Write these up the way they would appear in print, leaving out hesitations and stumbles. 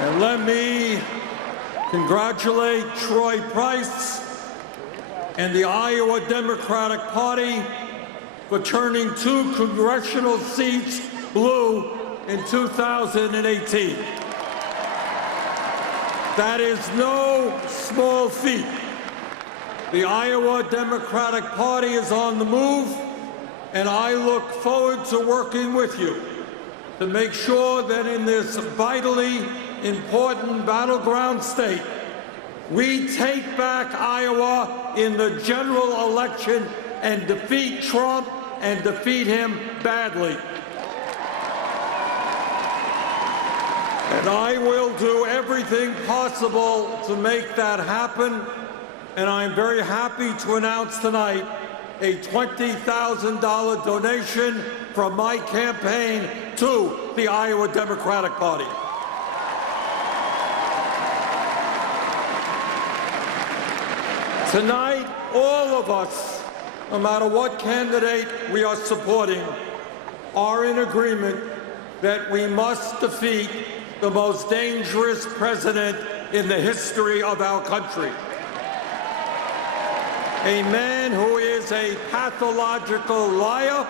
And let me congratulate Troy Price and the Iowa Democratic Party for turning 2 congressional seats blue in 2018. That is no small feat. The Iowa Democratic Party is on the move, and I look forward to working with you to make sure that in this vitally important battleground state, we take back Iowa in the general election and defeat Trump and defeat him badly. And I will do everything possible to make that happen. And I'm very happy to announce tonight a $20,000 donation from my campaign to the Iowa Democratic Party. Tonight, all of us, no matter what candidate we are supporting, are in agreement that we must defeat the most dangerous president in the history of our country. A man who is a pathological liar,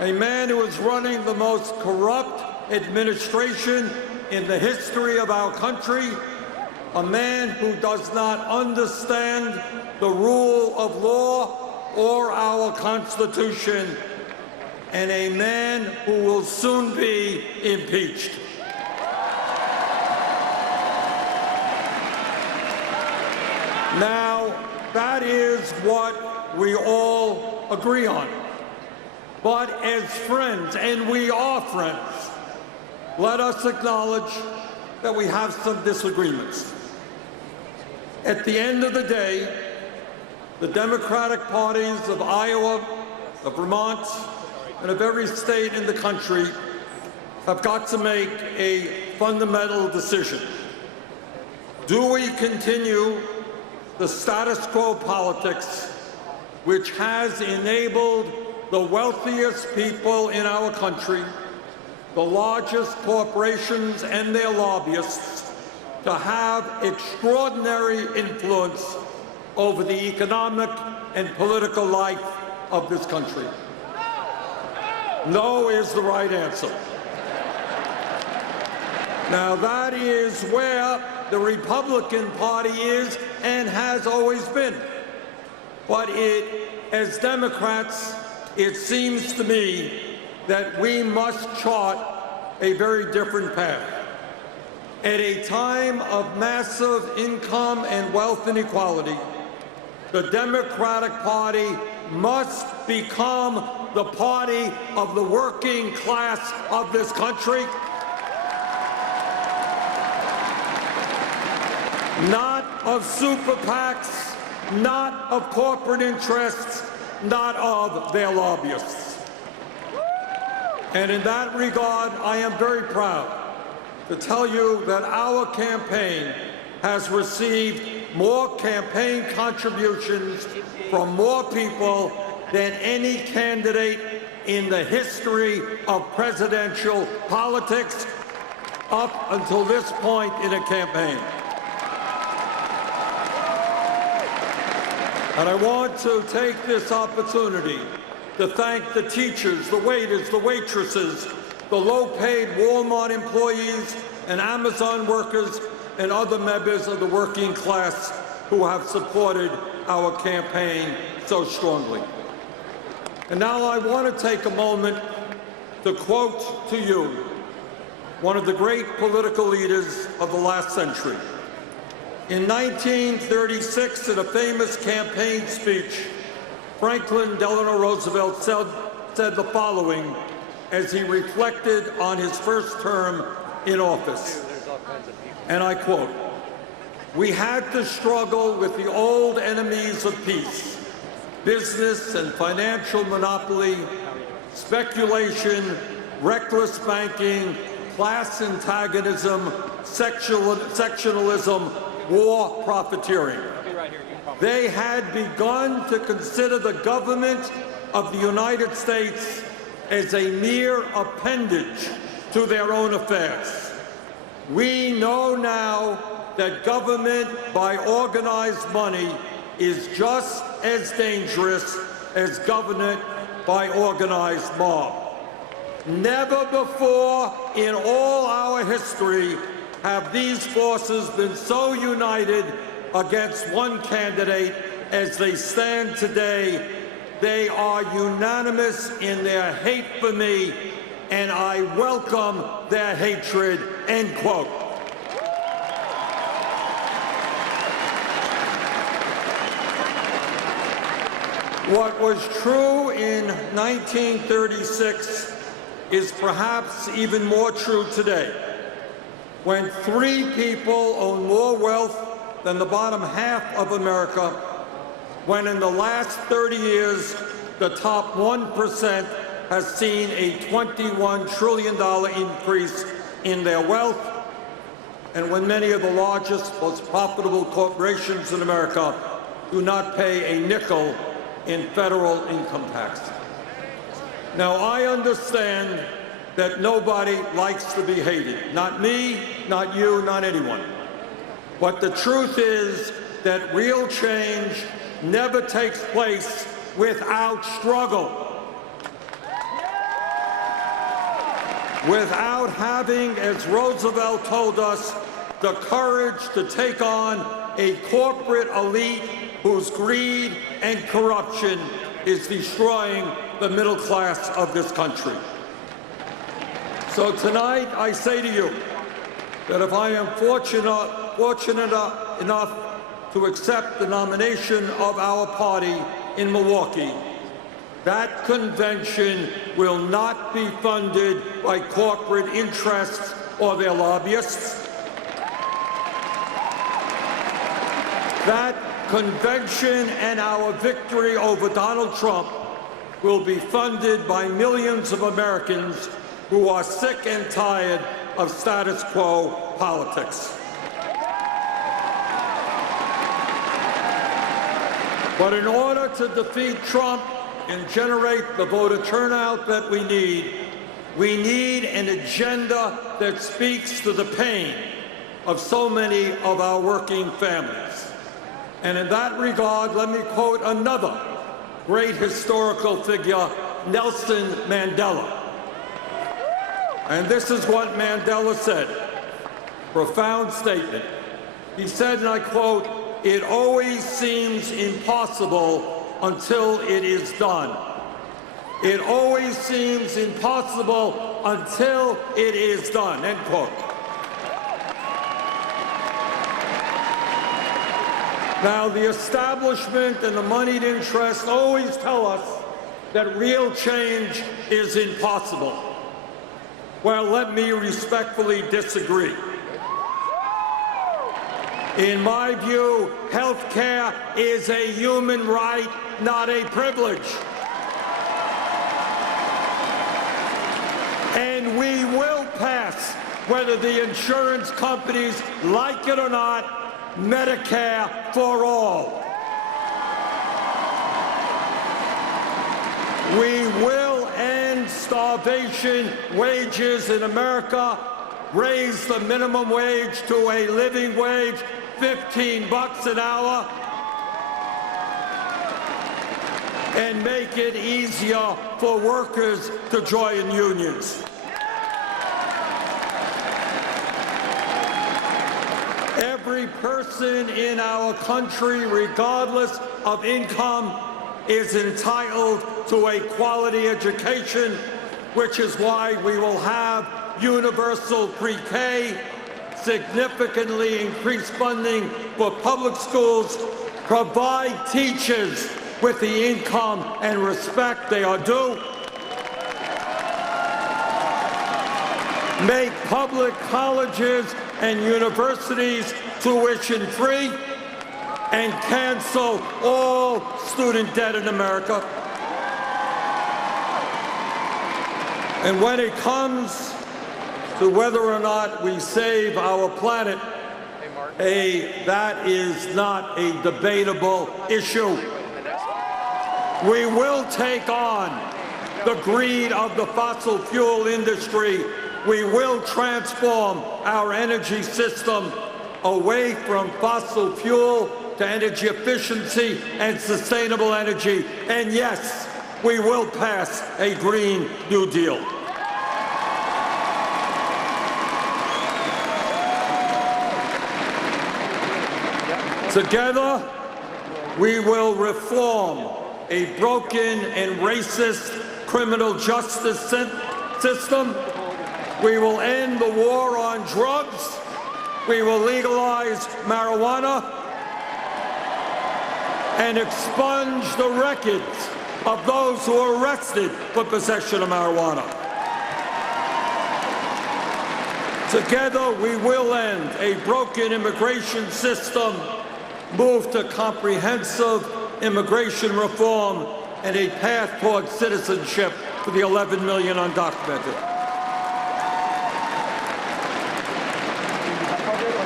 a man who is running the most corrupt administration in the history of our country, a man who does not understand the rule of law or our Constitution, and a man who will soon be impeached. Now, that is what we all agree on. But as friends, and we are friends, let us acknowledge that we have some disagreements. At the end of the day, the Democratic parties of Iowa, of Vermont, and of every state in the country have got to make a fundamental decision. Do we continue the status quo politics which has enabled the wealthiest people in our country, the largest corporations and their lobbyists, to have extraordinary influence over the economic and political life of this country? No is the right answer. Now, that is where the Republican Party is and has always been. But as Democrats, it seems to me that we must chart a very different path. At a time of massive income and wealth inequality, the Democratic Party must become the party of the working class of this country, not of super PACs, not of corporate interests, not of their lobbyists. And in that regard, I am very proud to tell you that our campaign has received more campaign contributions from more people than any candidate in the history of presidential politics up until this point in a campaign. And I want to take this opportunity to thank the teachers, the waiters, the waitresses, the low-paid Walmart employees and Amazon workers and other members of the working class who have supported our campaign so strongly. And now I want to take a moment to quote to you one of the great political leaders of the last century. In 1936, in a famous campaign speech, Franklin Delano Roosevelt said the following as he reflected on his first term in office, and I quote, "We had to struggle with the old enemies of peace, business and financial monopoly, speculation, reckless banking, class antagonism, sectionalism, war, profiteering. They had begun to consider the government of the United States as a mere appendage to their own affairs. We know now that government by organized money is just as dangerous as government by organized mob. Never before in all our history have these forces been so united against one candidate as they stand today. They are unanimous in their hate for me, and I welcome their hatred, end quote. What was true in 1936 is perhaps even more true today, when 3 people own more wealth than the bottom half of America, when in the last 30 years, the top 1% has seen a $21 trillion increase in their wealth, and when many of the largest, most profitable corporations in America do not pay a nickel in federal income tax. Now, I understand that nobody likes to be hated. Not me, not you, not anyone. But the truth is that real change never takes place without struggle. Without having, as Roosevelt told us, the courage to take on a corporate elite whose greed and corruption is destroying the middle class of this country. So tonight, I say to you that if I am fortunate enough to accept the nomination of our party in Milwaukee, that convention will not be funded by corporate interests or their lobbyists. That convention and our victory over Donald Trump will be funded by millions of Americans who are sick and tired of status quo politics. But in order to defeat Trump and generate the voter turnout that we need an agenda that speaks to the pain of so many of our working families. And in that regard, let me quote another great historical figure, Nelson Mandela. And this is what Mandela said, profound statement. He said, and I quote, "It always seems impossible until it is done. It always seems impossible until it is done," end quote. Now, the establishment and the moneyed interests always tell us that real change is impossible. Well, let me respectfully disagree. In my view, health care is a human right, not a privilege. And we will pass, whether the insurance companies like it or not, Medicare for all. We will end starvation wages in America, raise the minimum wage to a living wage, $15 an hour, and make it easier for workers to join unions. Every person in our country, regardless of income, is entitled to a quality education, which is why we will have universal pre-K, significantly increased funding for public schools, provide teachers with the income and respect they are due, make public colleges and universities tuition-free, and cancel all student debt in America. And when it comes to whether or not we save our planet, that is not a debatable issue. We will take on the greed of the fossil fuel industry we will transform our energy system away from fossil fuel to energy efficiency and sustainable energy. And yes, we will pass a Green New Deal. Together, we will reform a broken and racist criminal justice system. We will end the war on drugs. We will legalize marijuana and expunge the records of those who are arrested for possession of marijuana. Together, we will end a broken immigration system, move to comprehensive immigration reform, and a path toward citizenship for the 11 million undocumented.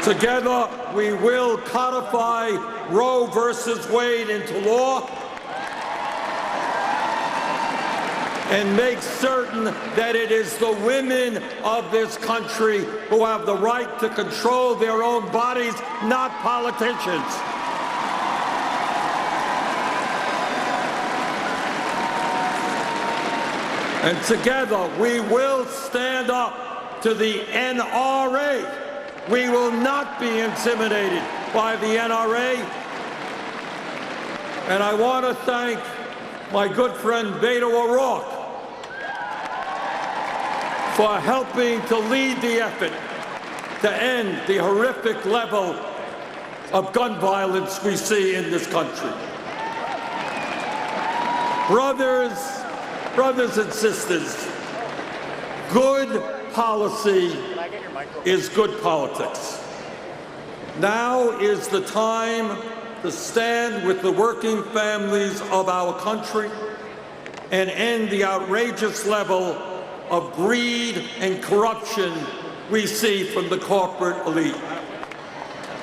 Together, we will codify Roe versus Wade into law and make certain that it is the women of this country who have the right to control their own bodies, not politicians. And together, we will stand up to the NRA. We will not be intimidated by the NRA. And I want to thank my good friend Beto O'Rourke for helping to lead the effort to end the horrific level of gun violence we see in this country. Brothers and sisters, good policy is good politics. Now is the time to stand with the working families of our country and end the outrageous level of greed and corruption we see from the corporate elite.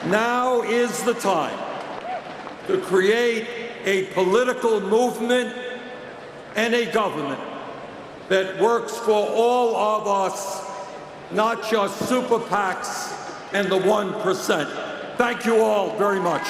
Now is the time to create a political movement and a government that works for all of us, not just super PACs and the 1%. Thank you all very much.